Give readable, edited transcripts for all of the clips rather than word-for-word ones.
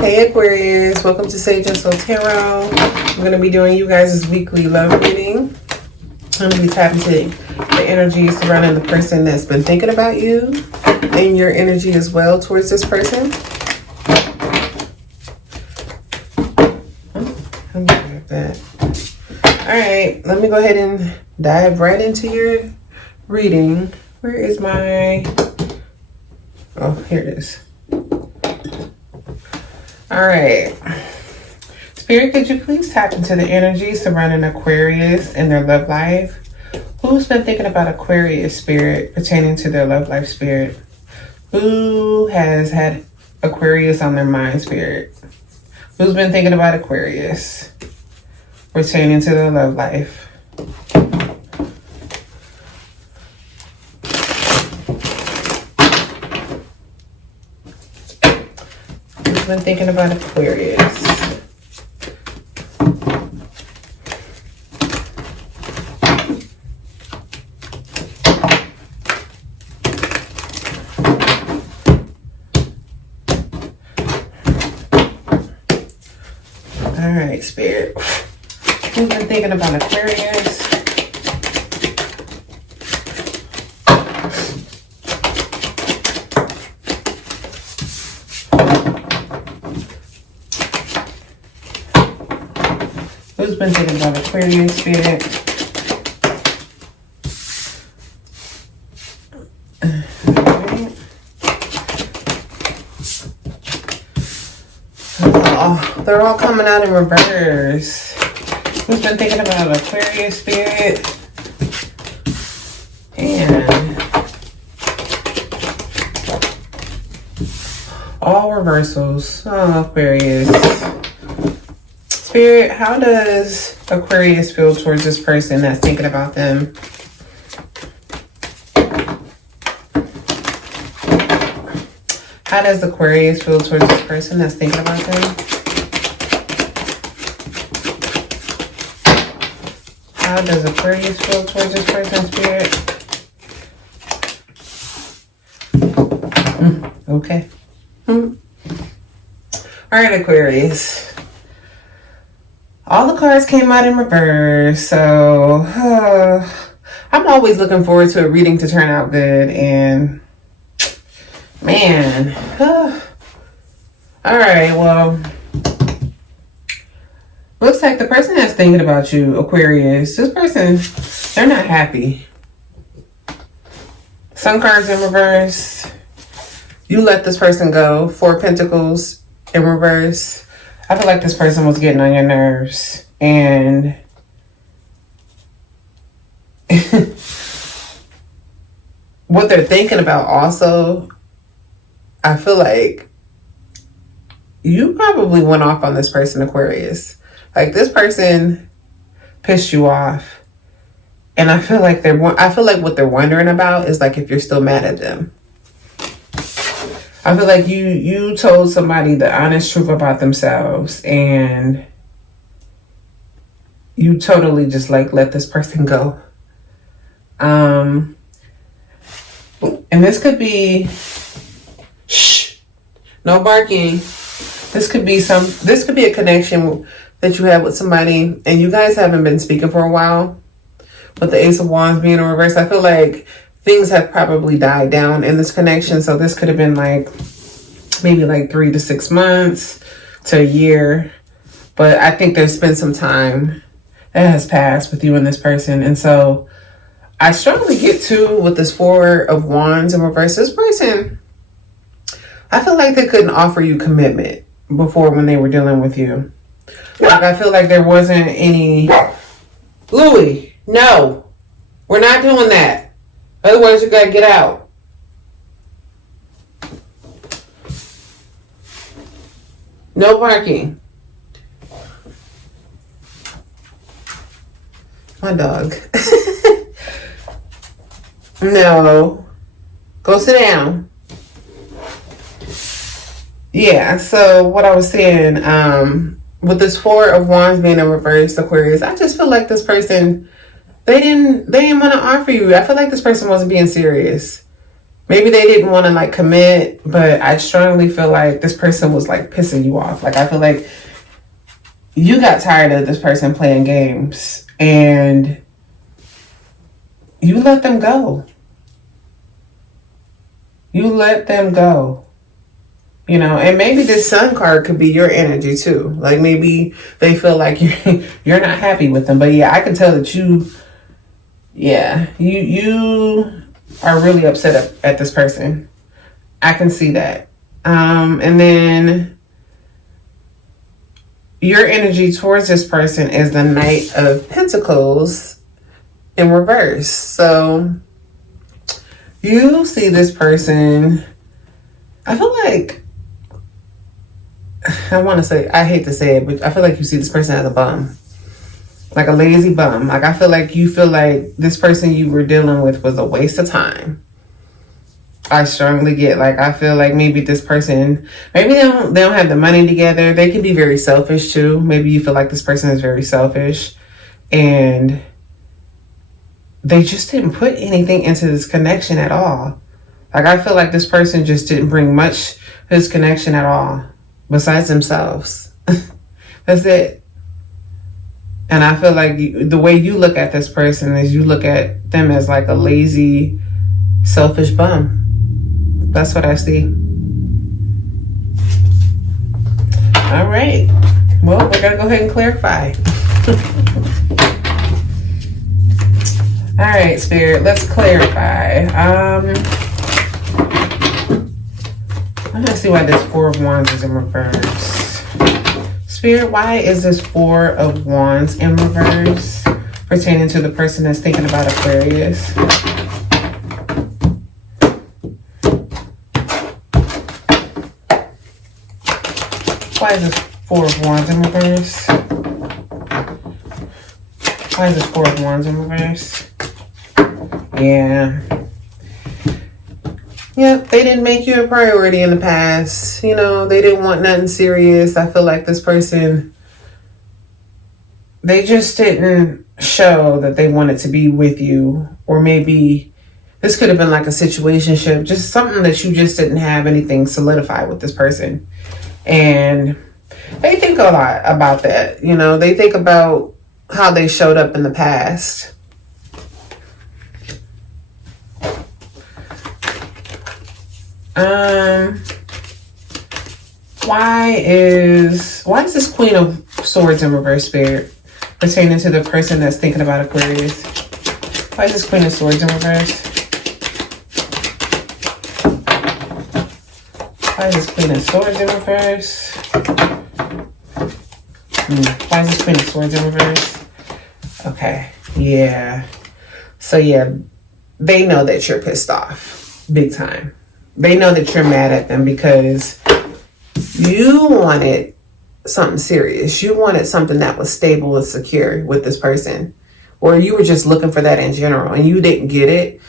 Hey Aquarius, welcome to Sage and Soul Tarot. I'm going to be doing you guys' weekly love reading. I'm going to be tapping into the energy surrounding the person that's been thinking about you and your energy as well towards this person. I'm going to grab that. Alright, let me go ahead and dive right into your reading. Where is my... Oh, here it is. All right. Spirit, could you please tap into the energy surrounding Aquarius and their love life? Who's been thinking about Aquarius, Spirit, pertaining to their love life, Spirit? Who has had Aquarius on their mind, Spirit? Who's been thinking about Aquarius, pertaining to their love life? Been thinking about Aquarius. All right, Spirit. Who's been thinking about Aquarius? Who's been thinking about Aquarius, Spirit? Oh, they're all coming out in reverse. Who's been thinking about Aquarius, Spirit? And all reversals. Oh, Aquarius. Spirit, how does Aquarius feel towards this person that's thinking about them? How does Aquarius feel towards this person that's thinking about them? How does Aquarius feel towards this person, Spirit? Okay. All right, Aquarius. All the cards came out in reverse, so I'm always looking forward to a reading to turn out good, and man, all right, well, looks like the person that's thinking about you, Aquarius, this person, they're not happy. Some cards in reverse. You let this person go. 4 of Pentacles in reverse. I feel like this person was getting on your nerves, and what they're thinking about also, I feel like you probably went off on this person, Aquarius. Like, this person pissed you off, and I feel like what they're wondering about is like if you're still mad at them. I feel like you told somebody the honest truth about themselves, and you totally just like let this person go. And this could be, shh, no barking. This could be a connection that you have with somebody, and you guys haven't been speaking for a while. With the Ace of Wands being in reverse, I feel like things have probably died down in this connection. So this could have been like maybe like 3 to 6 months to a year. But I think there's been some time that has passed with you and this person. And so I strongly get to with this 4 of Wands in reverse. This person, I feel like they couldn't offer you commitment before when they were dealing with you. Like, I feel like there wasn't any, Louie, no, we're not doing that. Otherwise, you gotta get out. No parking. My dog. No. Go sit down. Yeah, so what I was saying, with this 4 of Wands being in reverse, Aquarius, I just feel like this person, they didn't want to offer you. I feel like this person wasn't being serious. maybe they didn't want to like commit, but I strongly feel like this person was like pissing you off. Like I feel like you got tired of this person playing games and you let them go. You let them go. You know, and maybe this Sun card could be your energy too. Like maybe they feel like you're not happy with them. But yeah, I can tell that you are really upset at this person. I can see that. And then your energy towards this person is the Knight of Pentacles in reverse. So you see this person, I feel like, I hate to say it, but I feel like you see this person as a bum. Like a lazy bum. Like I feel like you feel like this person you were dealing with was a waste of time. I strongly get, like, I feel like maybe this person, maybe they don't have the money together. They can be very selfish too. Maybe you feel like this person is very selfish and they just didn't put anything into this connection at all. Like I feel like this person just didn't bring much to this connection at all besides themselves. That's it. And I feel like the way you look at this person is you look at them as like a lazy, selfish bum. That's what I see. All right. Well, we're going to go ahead and clarify. All right, Spirit, let's clarify. I'm going to see why this Four of Wands is in reverse. Spirit, why is this Four of Wands in reverse pertaining to the person that's thinking about Aquarius? Why is this Four of Wands in reverse? Why is this Four of Wands in reverse? Yeah. Yep, they didn't make you a priority in the past. You know, they didn't want nothing serious. I feel like this person, they just didn't show that they wanted to be with you. Or maybe this could have been like a situationship, just something that you just didn't have anything solidified with this person. And they think a lot about that. You know, they think about how they showed up in the past. Why is this Queen of Swords in reverse, Spirit, pertaining to the person that's thinking about Aquarius? Why is this Queen of Swords in reverse? Why is this Queen of Swords in reverse? Why is this Queen of Swords in reverse? Okay, yeah. So yeah, they know that you're pissed off, big time. They know that you're mad at them because you wanted something serious. You wanted something that was stable and secure with this person. Or you were just looking for that in general and you didn't get it.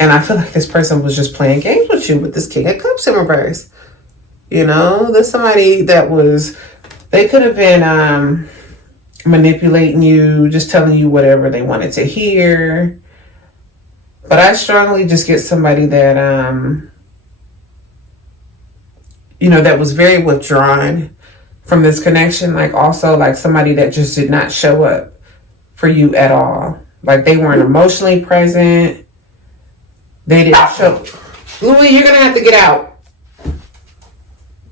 And I feel like this person was just playing games with you with this King of Cups in reverse. You know, there's somebody that was, they could have been manipulating you, just telling you whatever they wanted to hear. But I strongly just get somebody that, you know, that was very withdrawn from this connection. Like also like somebody that just did not show up for you at all. Like they weren't emotionally present. They didn't show. Louie, you're going to have to get out.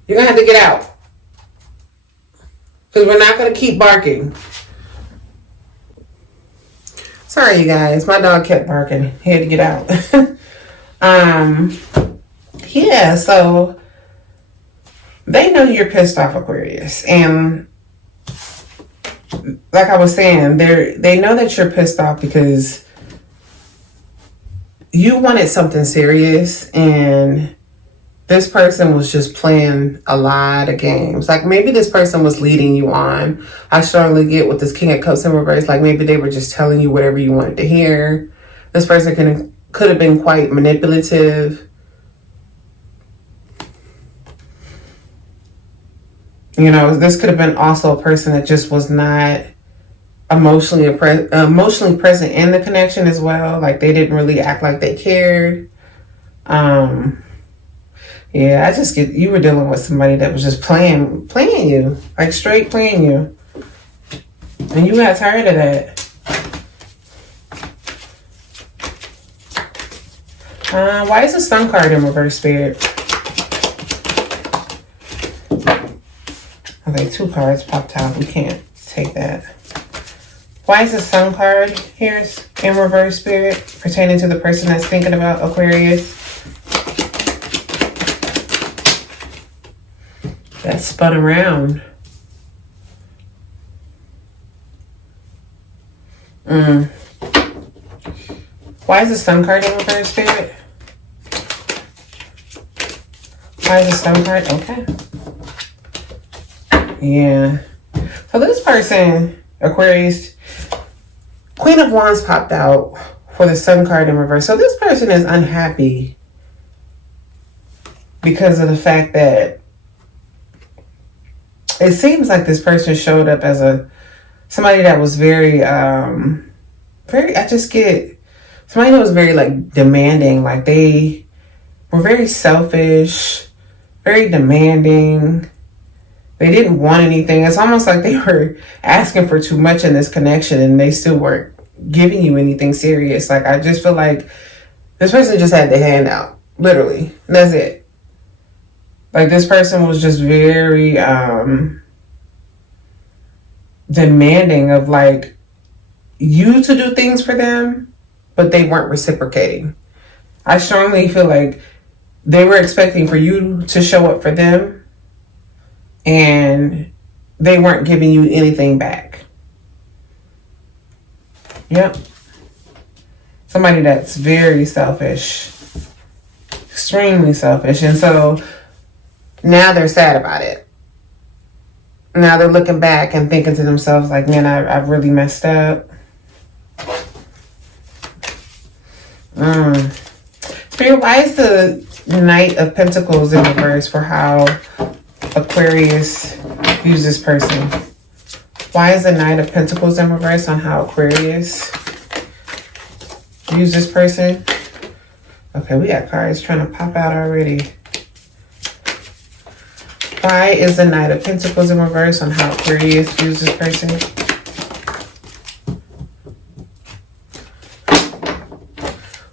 You're going to have to get out. Because we're not going to keep barking. Sorry, you guys. My dog kept barking. He had to get out. Yeah, so they know you're pissed off, Aquarius. And like I was saying, they know that you're pissed off because you wanted something serious and this person was just playing a lot of games. Like maybe this person was leading you on. I strongly get with this King of Cups in reverse. Like maybe they were just telling you whatever you wanted to hear. This person could have been quite manipulative. You know, this could have been also a person that just was not emotionally present in the connection as well. Like they didn't really act like they cared. Yeah, I just get, you were dealing with somebody that was just playing you, like straight playing you. And you got tired of that. Why is the Sun card in reverse, Spirit? Okay, 2 cards popped out. We can't take that. Why is the Sun card here in reverse, Spirit, pertaining to the person that's thinking about Aquarius? That spun around. Why is the Sun card in reverse, Spirit? Why is the Sun card? Okay. Yeah. So this person, Aquarius, Queen of Wands popped out for the Sun card in reverse. So this person is unhappy because of the fact that it seems like this person showed up as somebody that was very, I just get somebody that was very like demanding, like they were very selfish, very demanding. They didn't want anything. It's almost like they were asking for too much in this connection and they still weren't giving you anything serious. Like, I just feel like this person just had their hand out, literally. That's it. Like, this person was just very demanding of like you to do things for them, but they weren't reciprocating. I strongly feel like they were expecting for you to show up for them and they weren't giving you anything back. Yep. Somebody that's very selfish, extremely selfish. And so now they're sad about it. Now they're looking back and thinking to themselves like, man, I've really messed up. Spirit, why is the Knight of Pentacles in reverse for how Aquarius views this person? Why is the Knight of Pentacles in reverse on how Aquarius views this person? Okay, we got cards trying to pop out already. Why is the Knight of Pentacles in reverse on how Aquarius views this person?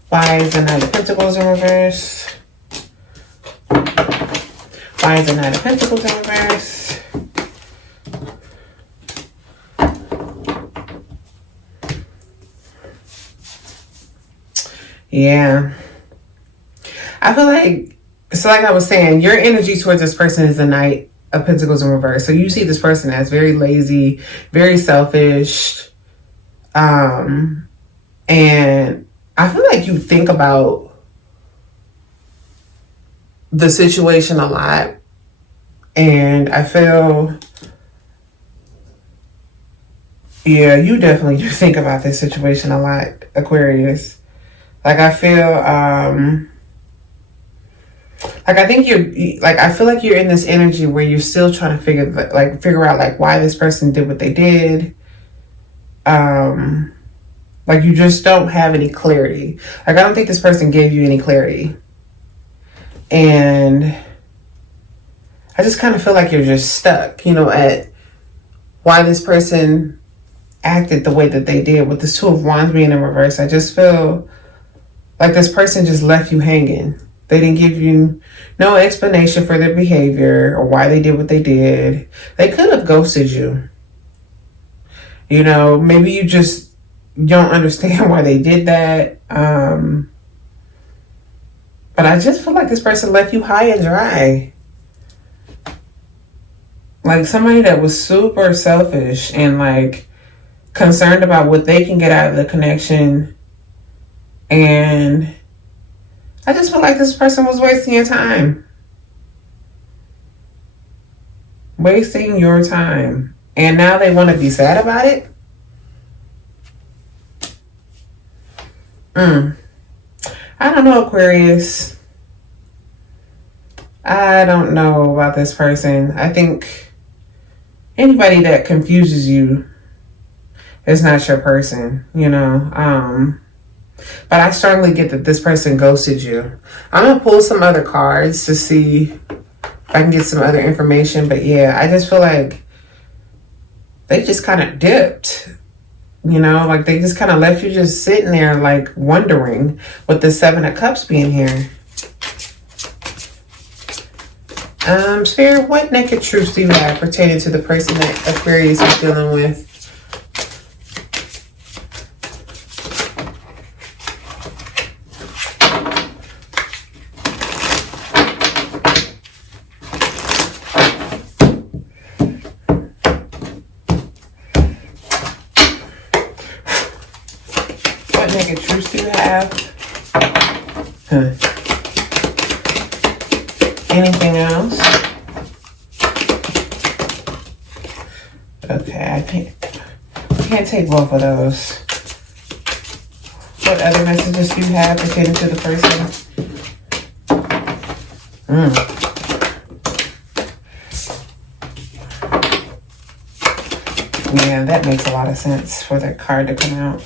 Why is the Knight of Pentacles in reverse? Why is the Knight of Pentacles in reverse? Yeah. I feel like, so like I was saying, your energy towards this person is the Knight of Pentacles in reverse. So you see this person as very lazy, very selfish. And I feel like you think about the situation a lot. And I feel, yeah, you definitely do think about this situation a lot, Aquarius. Like I feel, like I think you're, like I feel like you're in this energy where you're still trying to figure out like why this person did what they did. Like you just don't have any clarity. Like I don't think this person gave you any clarity. And I just kind of feel like you're just stuck, you know, at why this person acted the way that they did with this Two of Wands being in reverse. I just feel like this person just left you hanging. They didn't give you no explanation for their behavior or why they did what they did. They could have ghosted you. You know, maybe you just don't understand why they did that. But I just feel like this person left you high and dry. Like somebody that was super selfish and like concerned about what they can get out of the connection. And I just feel like this person was wasting your time. Wasting your time. And now they want to be sad about it? I don't know, Aquarius. I don't know about this person. I think anybody that confuses you is not your person, you know. But I strongly get that this person ghosted you. I'm going to pull some other cards to see if I can get some other information. But yeah, I just feel like they just kind of dipped. You know, like they just kind of left you just sitting there like wondering, with the Seven of Cups being here. Spirit, what naked truths do you have pertaining to the person that Aquarius is dealing with? What naked truths do you have? Anything else? Okay, I can't take both of those. What other messages do you have pertaining to the person? Yeah, that makes a lot of sense for that card to come out.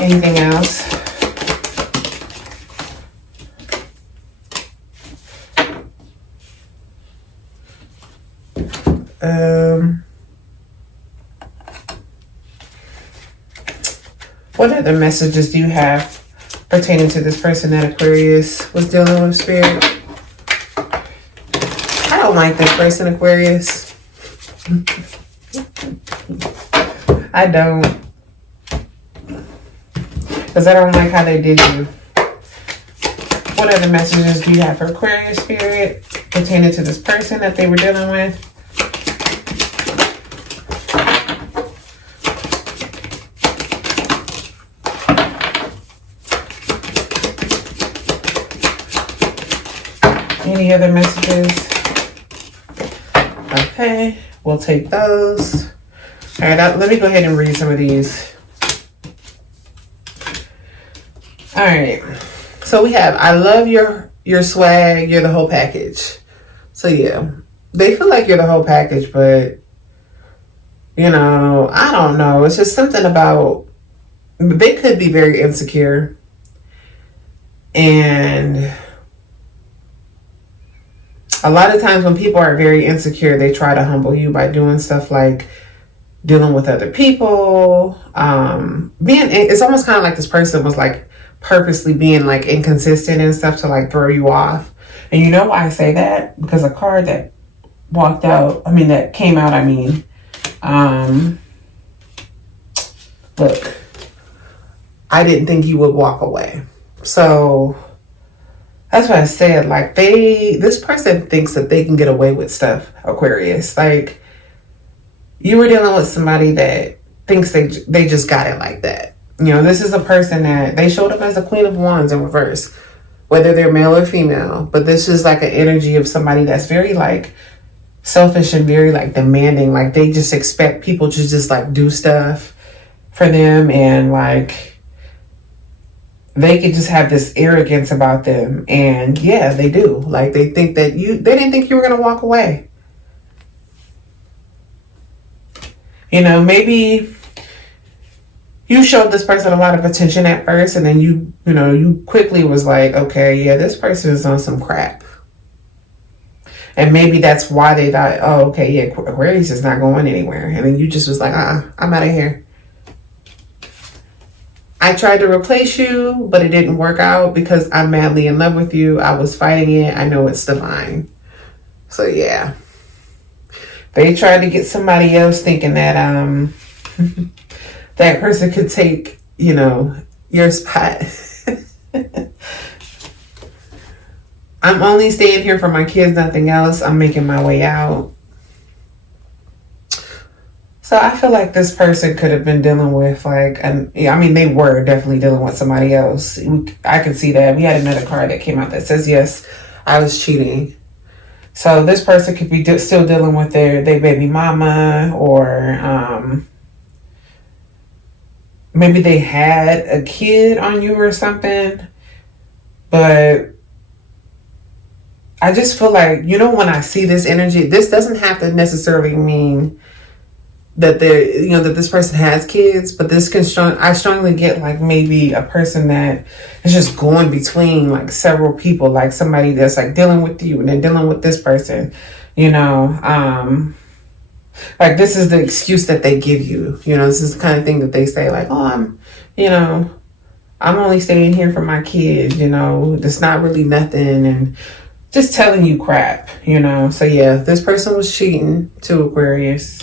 Anything else? What other messages do you have pertaining to this person that Aquarius was dealing with, Spirit? I don't like this person, Aquarius. I don't. Because I don't like how they did you. What other messages do you have for Aquarius, Spirit, pertaining to this person that they were dealing with? Any other messages? Okay, we'll take those. All right, let me go ahead and read some of these. All right, so we have, I love your swag, you're the whole package. So yeah, they feel like you're the whole package, but you know, I don't know. It's just something about, they could be very insecure. And a lot of times when people are very insecure, they try to humble you by doing stuff like dealing with other people. It's almost kind of like this person was like purposely being like inconsistent and stuff to like throw you off. And you know why I say that? Because a card that that came out, look, I didn't think you would walk away. So that's what I said. Like this person thinks that they can get away with stuff, Aquarius. Like you were dealing with somebody that thinks they just got it like that. You know, this is a person that they showed up as a Queen of Wands in reverse, whether they're male or female. But this is like an energy of somebody that's very like selfish and very like demanding. Like they just expect people to just like do stuff for them, and like they could just have this arrogance about them. And yeah, they do. Like they think that they didn't think you were gonna walk away. You know, maybe you showed this person a lot of attention at first, and then you quickly was like, okay, yeah, this person is on some crap. And maybe that's why they thought, oh, okay, yeah, Aquarius is not going anywhere. And then you just was like, I'm out of here. I tried to replace you, but it didn't work out because I'm madly in love with you. I was fighting it. I know it's divine. So yeah. They tried to get somebody else thinking that that person could take, your spot. I'm only staying here for my kids, nothing else. I'm making my way out. So I feel like this person could have been dealing with they were definitely dealing with somebody else. I could see that. We had another card that came out that says, yes, I was cheating. So this person could be still dealing with their baby mama, or maybe they had a kid on you or something. But I just feel like, when I see this energy, this doesn't have to necessarily mean that they're, you know, that this person has kids, but this can I strongly get like maybe a person that is just going between like several people, like somebody that's like dealing with you and then dealing with this person, you know, like this is the excuse that they give you, you know, this is the kind of thing that they say like, oh, I'm only staying here for my kids, you know, it's not really nothing, and just telling you crap, you know. So yeah, this person was cheating to Aquarius.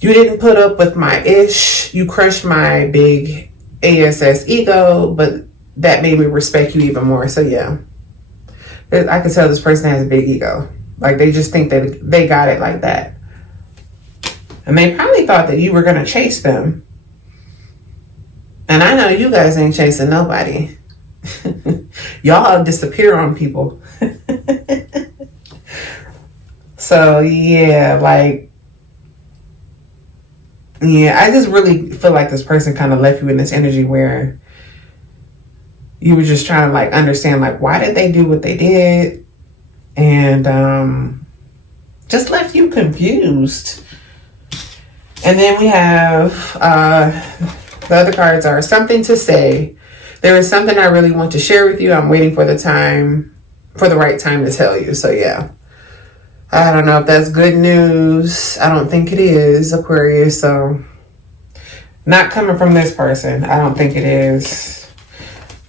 You didn't put up with my ish. You crushed my big ASS ego, but that made me respect you even more. So yeah, I can tell this person has a big ego. Like they just think that they got it like that. And they probably thought that you were going to chase them. And I know you guys ain't chasing nobody. Y'all disappear on people. So yeah, like, yeah, I just really feel like this person kind of left you in this energy where you were just trying to like understand like why did they do what they did, and just left you confused. And then we have the other cards are something to say. There is something I really want to share with you. I'm waiting for the right time to tell you. So yeah. I don't know if that's good news. I don't think it is, Aquarius. So, not coming from this person. I don't think it is.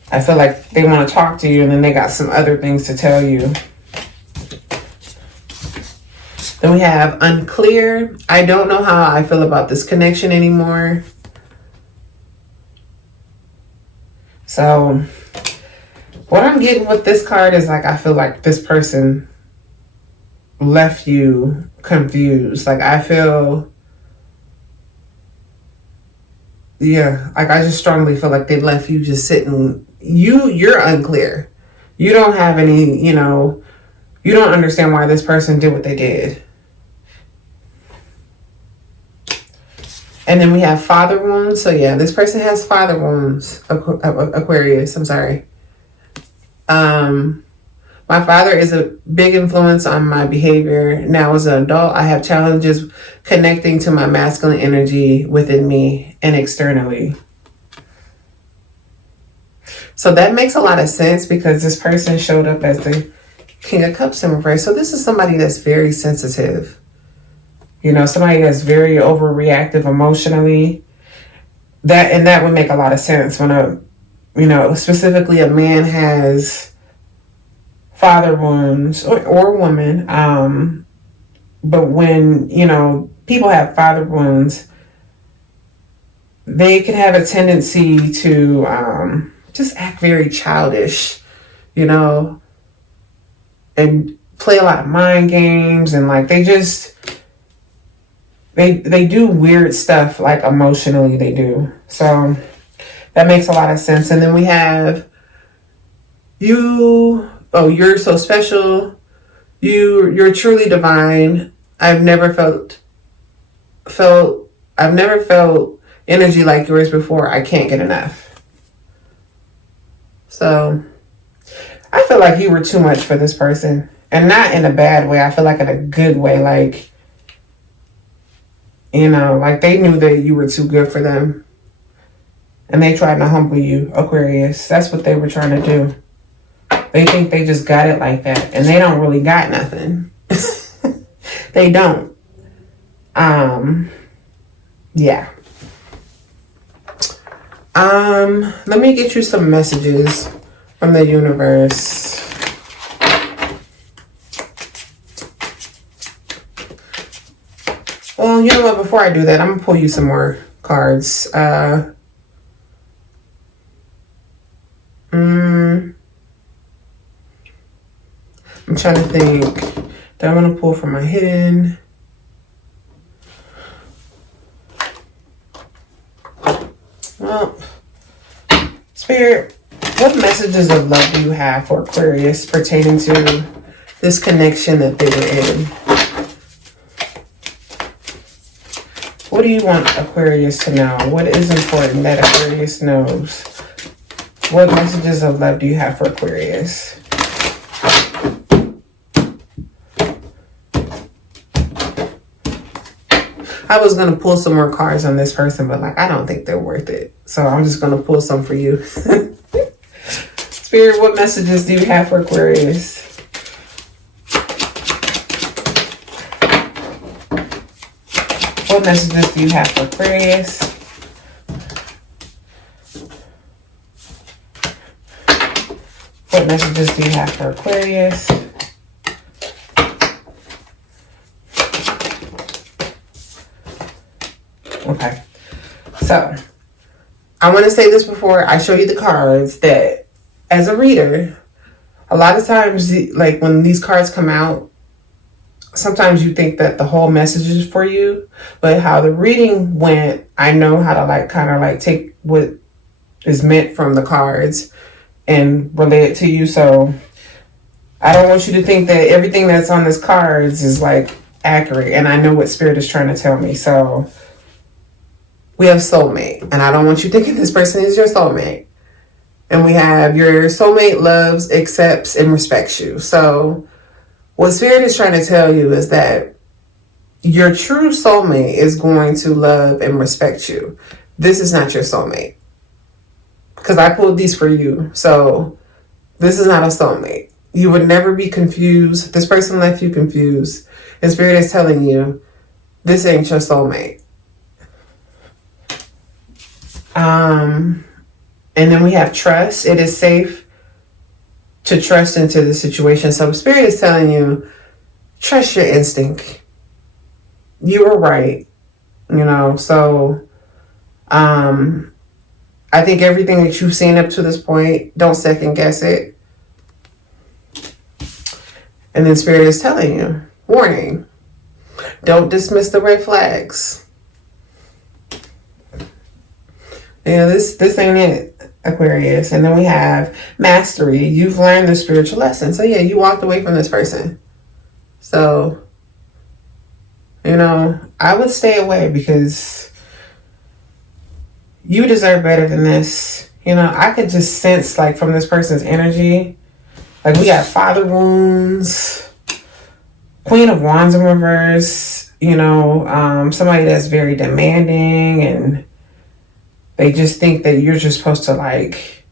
I feel like they want to talk to you and then they got some other things to tell you. Then we have unclear. I don't know how I feel about this connection anymore. So, what I'm getting with this card is like, I feel like this person left you confused. Like I feel, yeah, like I just strongly feel like they left you just sitting. You're unclear. You don't have any, you know, you don't understand why this person did what they did. And then we have father wounds. So yeah, this person has father wounds. Aquarius, I'm sorry. My father is a big influence on my behavior. Now as an adult, I have challenges connecting to my masculine energy within me and externally. So that makes a lot of sense because this person showed up as the King of Cups in reverse. So this is somebody that's very sensitive. You know, somebody that's very overreactive emotionally. That would make a lot of sense when specifically a man has father wounds or woman, but when, you know, people have father wounds, they can have a tendency to just act very childish, you know, and play a lot of mind games, and like they do weird stuff, like emotionally they do. So that makes a lot of sense. And then we have you. Oh, you're so special. You're truly divine. I've never felt energy like yours before. I can't get enough. So I feel like you were too much for this person, and not in a bad way. I feel like in a good way. Like, you know, like they knew that you were too good for them, and they tried to humble you, Aquarius. That's what they were trying to do. They think they just got it like that, and they don't really got nothing. They don't. Yeah. Let me get you some messages from the universe. Well, you know what? Before I do that, I'm gonna pull you some more cards. I'm trying to think that I'm going to pull from my hidden. Well, Spirit, what messages of love do you have for Aquarius pertaining to this connection that they were in? What do you want Aquarius to know? What is important that Aquarius knows? What messages of love do you have for Aquarius? I was going to pull some more cards on this person, but like, I don't think they're worth it. So I'm just going to pull some for you. Spirit, what messages do you have for Aquarius? What messages do you have for Aquarius? What messages do you have for Aquarius? Okay, so I want to say this before I show you the cards, that as a reader, a lot of times, like when these cards come out, sometimes you think that the whole message is for you, but how the reading went, I know how to like kind of like take what is meant from the cards and relate it to you. So I don't want you to think that everything that's on this cards is like accurate, and I know what Spirit is trying to tell me. So we have soulmate, and I don't want you thinking this person is your soulmate. And we have your soulmate loves, accepts, and respects you. So what Spirit is trying to tell you is that your true soulmate is going to love and respect you. This is not your soulmate. Because I pulled these for you. So this is not a soulmate. You would never be confused. This person left you confused. And Spirit is telling you, this ain't your soulmate. And then we have trust. It is safe to trust into the situation. So Spirit is telling you, trust your instinct. You were right. You know, so I think everything that you've seen up to this point, don't second guess it. And then Spirit is telling you, warning, don't dismiss the red flags. Yeah, this ain't it, Aquarius. And then we have mastery. You've learned the spiritual lesson. So yeah, you walked away from this person. So, you know, I would stay away because you deserve better than this. You know, I could just sense like from this person's energy, like we got father wounds, Queen of Wands in reverse, you know, somebody that's very demanding, and they just think that you're just supposed to like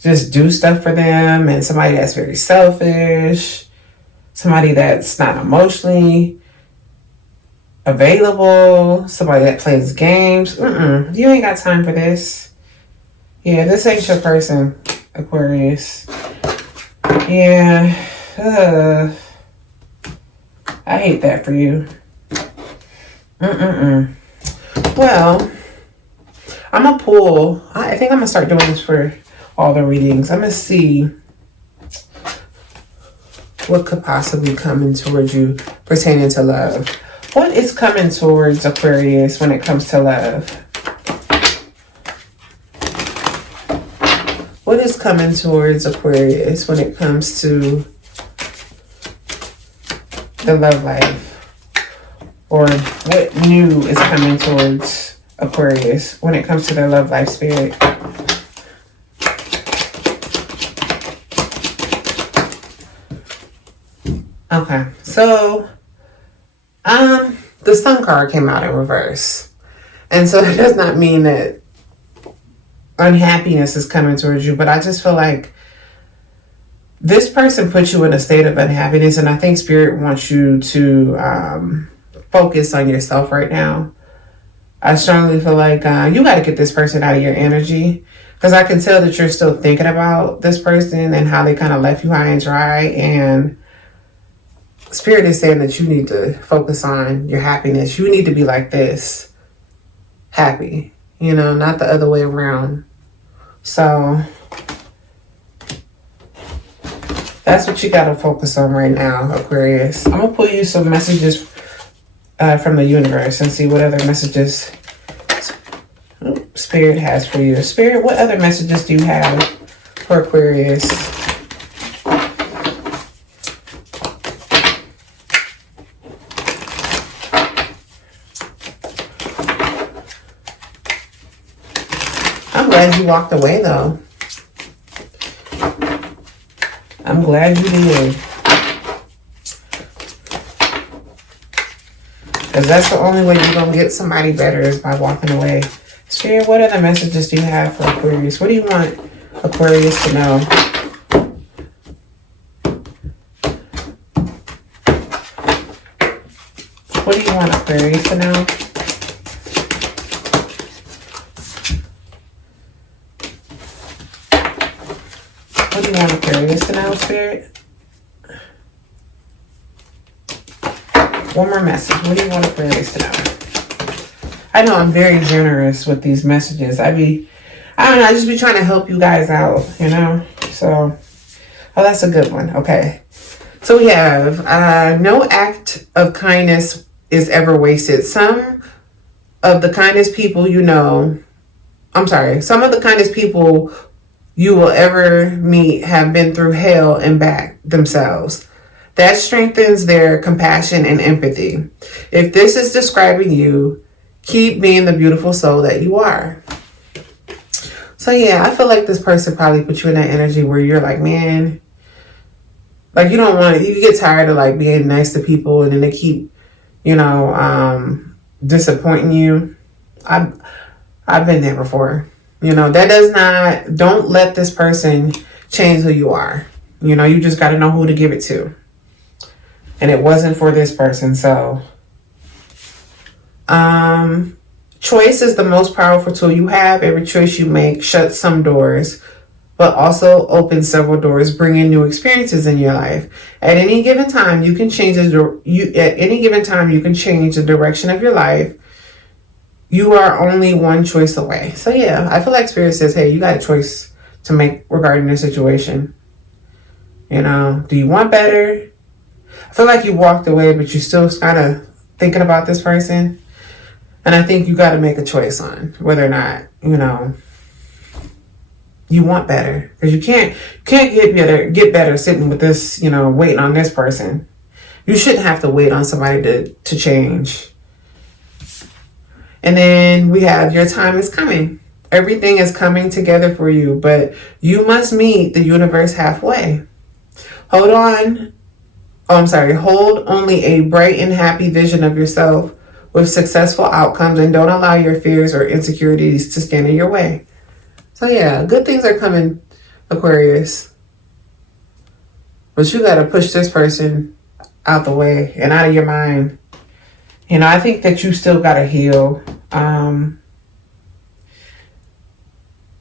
just do stuff for them, and somebody that's very selfish, somebody that's not emotionally available, somebody that plays games. You ain't got time for this. Yeah, this ain't your person, Aquarius. Yeah, I hate that for you. Well, I'm gonna pull. I think I'm gonna start doing this for all the readings. I'm gonna see what could possibly come in towards you pertaining to love. What is coming towards Aquarius when it comes to love? What is coming towards Aquarius when it comes to the love life? Or what new is coming towards Aquarius when it comes to their love life, Spirit? Okay, so the Sun card came out in reverse. And so it does not mean that unhappiness is coming towards you, but I just feel like this person put you in a state of unhappiness, and I think Spirit wants you to focus on yourself right now. I strongly feel like you got to get this person out of your energy, because I can tell that you're still thinking about this person and how they kind of left you high and dry, and Spirit is saying that you need to focus on your happiness. You need to be like this, happy, you know, not the other way around. So that's what you got to focus on right now, Aquarius. I'm going to pull you some messages from the universe and see what other messages Spirit has for you. Spirit, what other messages do you have for Aquarius? I'm glad you walked away, though. I'm glad you did. Because that's the only way you're going to get somebody better is by walking away. Spirit, what other messages do you have for Aquarius? What do you want Aquarius to know? What do you want Aquarius to know? What do you want Aquarius to know, Spirit? One more message. What do you want Aquarius to know? I know I'm very generous with these messages. I don't know, I just be trying to help you guys out, you know? So, oh, that's a good one. Okay. So we have, no act of kindness is ever wasted. Some of the kindest people some of the kindest people you will ever meet have been through hell and back themselves. That strengthens their compassion and empathy. If this is describing you, keep being the beautiful soul that you are. So yeah, I feel like this person probably put you in that energy where you're like, man, like you don't want it. You get tired of like being nice to people and then they keep, disappointing you. I've been there before. Don't let this person change who you are. You just got to know who to give it to. And it wasn't for this person. So, choice is the most powerful tool you have. Every choice you make shuts some doors, but also opens several doors, bringing new experiences in your life. At any given time, you can change the direction of your life. You are only one choice away. So yeah, I feel like Spirit says, hey, you got a choice to make regarding this situation. Do you want better? I feel like you walked away, but you're still kind of thinking about this person. And I think you got to make a choice on whether or not, you want better. Because you can't get better sitting with this, waiting on this person. You shouldn't have to wait on somebody to change. And then we have your time is coming. Everything is coming together for you, but you must meet the universe halfway. Hold only a bright and happy vision of yourself with successful outcomes, and don't allow your fears or insecurities to stand in your way. So yeah, good things are coming, Aquarius. But you got to push this person out the way and out of your mind. I think that you still got to heal.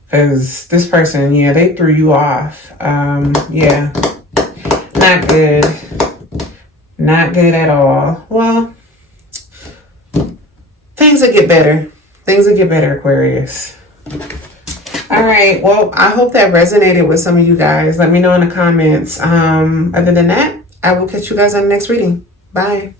Because this person, they threw you off. Yeah. Not good. Not good at all. Well, things will get better. Things will get better, Aquarius. All right. Well, I hope that resonated with some of you guys. Let me know in the comments. Other than that, I will catch you guys on the next reading. Bye.